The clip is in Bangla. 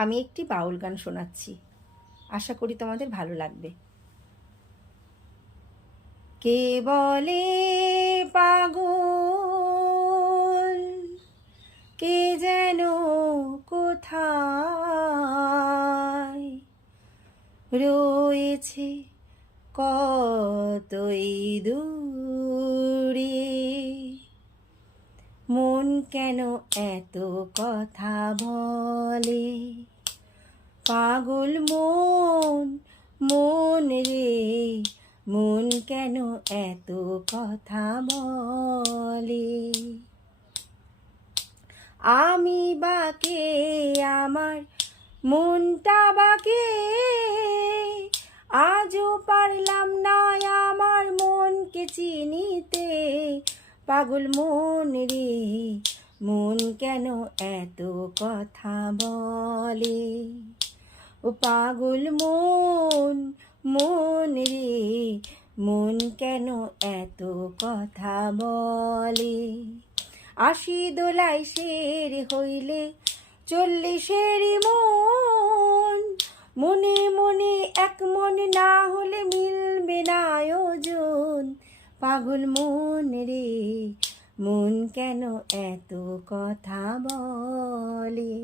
আমি একটি বাউল গান শোনাচ্ছি, আশা করি তোমাদের ভালো লাগবে। কে বলে পাগল, কে যেন কোথায় রয়েছে কতই দূরে, মন কেন এত কথা বলে, পাগল মন, মন রে মন কেন এত কথা বলে। আমি বাকে আমার মনটা বাকে, আজও পারলাম না আমার মনকে চিনিতে, পাগল মন রে মন কেন এত কথা বলে, ও পাগল মন, মন রে মন কেন এত কথা বলে। ৮০ দোলাই শের হইলে ৪০-এরই মন, মনে মনে এক মন না হলে মিলবে না আয়োজন, পাগল মন রে মন কেন এত কথা বলে।